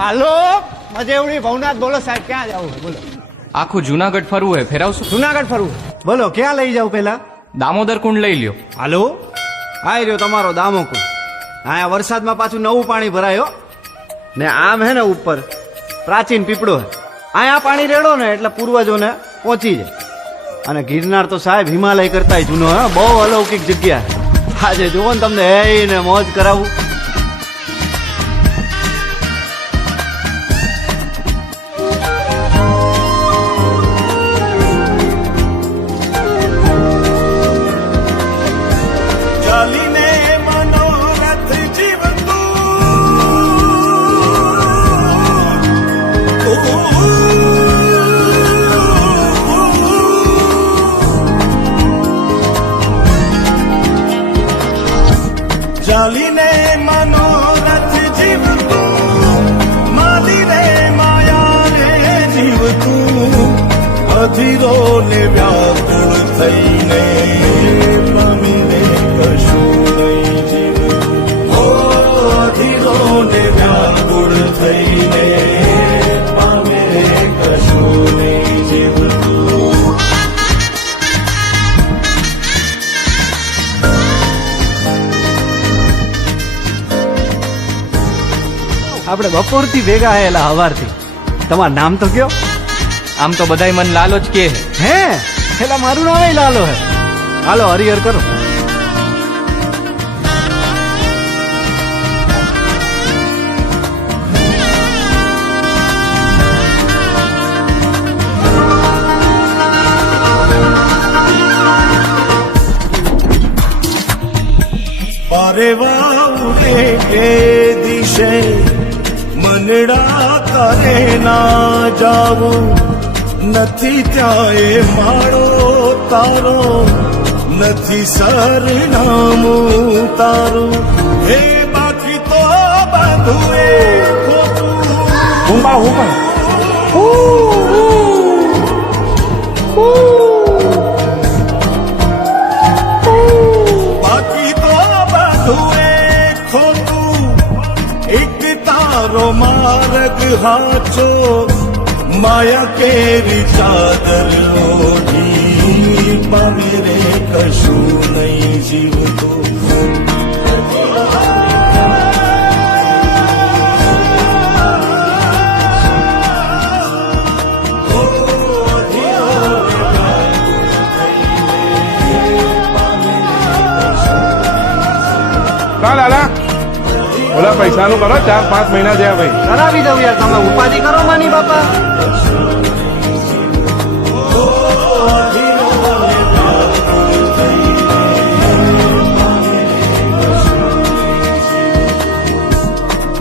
હાલો મજેવડી ભવનાથ બોલો સાહેબ, ક્યાં જવું બોલો? આખું જુનાગઢ ફરવું હે, ફેરાવશું? જુનાગઢ ફરવું બોલો, ક્યાં લઈ જાવ પેલા? દામોદર કુંડ લઈ લ્યો. હાલો આઈ રહ્યો તમારો દામોકુંડ. હા વરસાદમાં પાછું નવું પાણી ભરાયો ને આમ હે ને ઉપર પ્રાચીન પીપળો હે, અહીંયા પાણી રેડો ને એટલે પૂર્વજોને પહોંચી જાય. અને ગિરનાર તો સાહેબ હિમાલય કરતાય જૂનો હે, બહુ અલૌકિક જગ્યા. આજે જુઓ ને તમને હે ને મોજ કરાવું. ચાલીને મનોરથ જીવતું, માલીને માયા રે જીવતું, અધીરો ને વ્યાકુળ થઈને પામીને કશું નહીં જીવતું. ઓ અધીરો ને વ્યાકુળ થઈને પામીને કશું નહીં જીવતું. આપણે બપોરથી ભેગા આયેલા હવારથી. તમારું નામ તો કયો? આમ તો બધાય મન લાલો જ કે હે પેલા મારું નામ લાલો હે. હાલો હરિહર કરો. પારેવા ઉડે કે દિશે મનડા કરે ના જાવું, નથી ત્યાં એ માળો તારો, નથી સરનામું તારું. હે બાકી તો બધું એ ખોટું. બાકી તો બધું એ ખોટું, એક તારો માર્ગ હાચો, માયા કેરી ચાદર ઓઢી પામી રે કશું નહીં જીવતું. લાલા ઓલા પૈસાનું કરો, 4-5 મહિના થયા ભાઈ. કરાવી દઉં યાર, તમે ઉપાધિ કરો માની બાપા.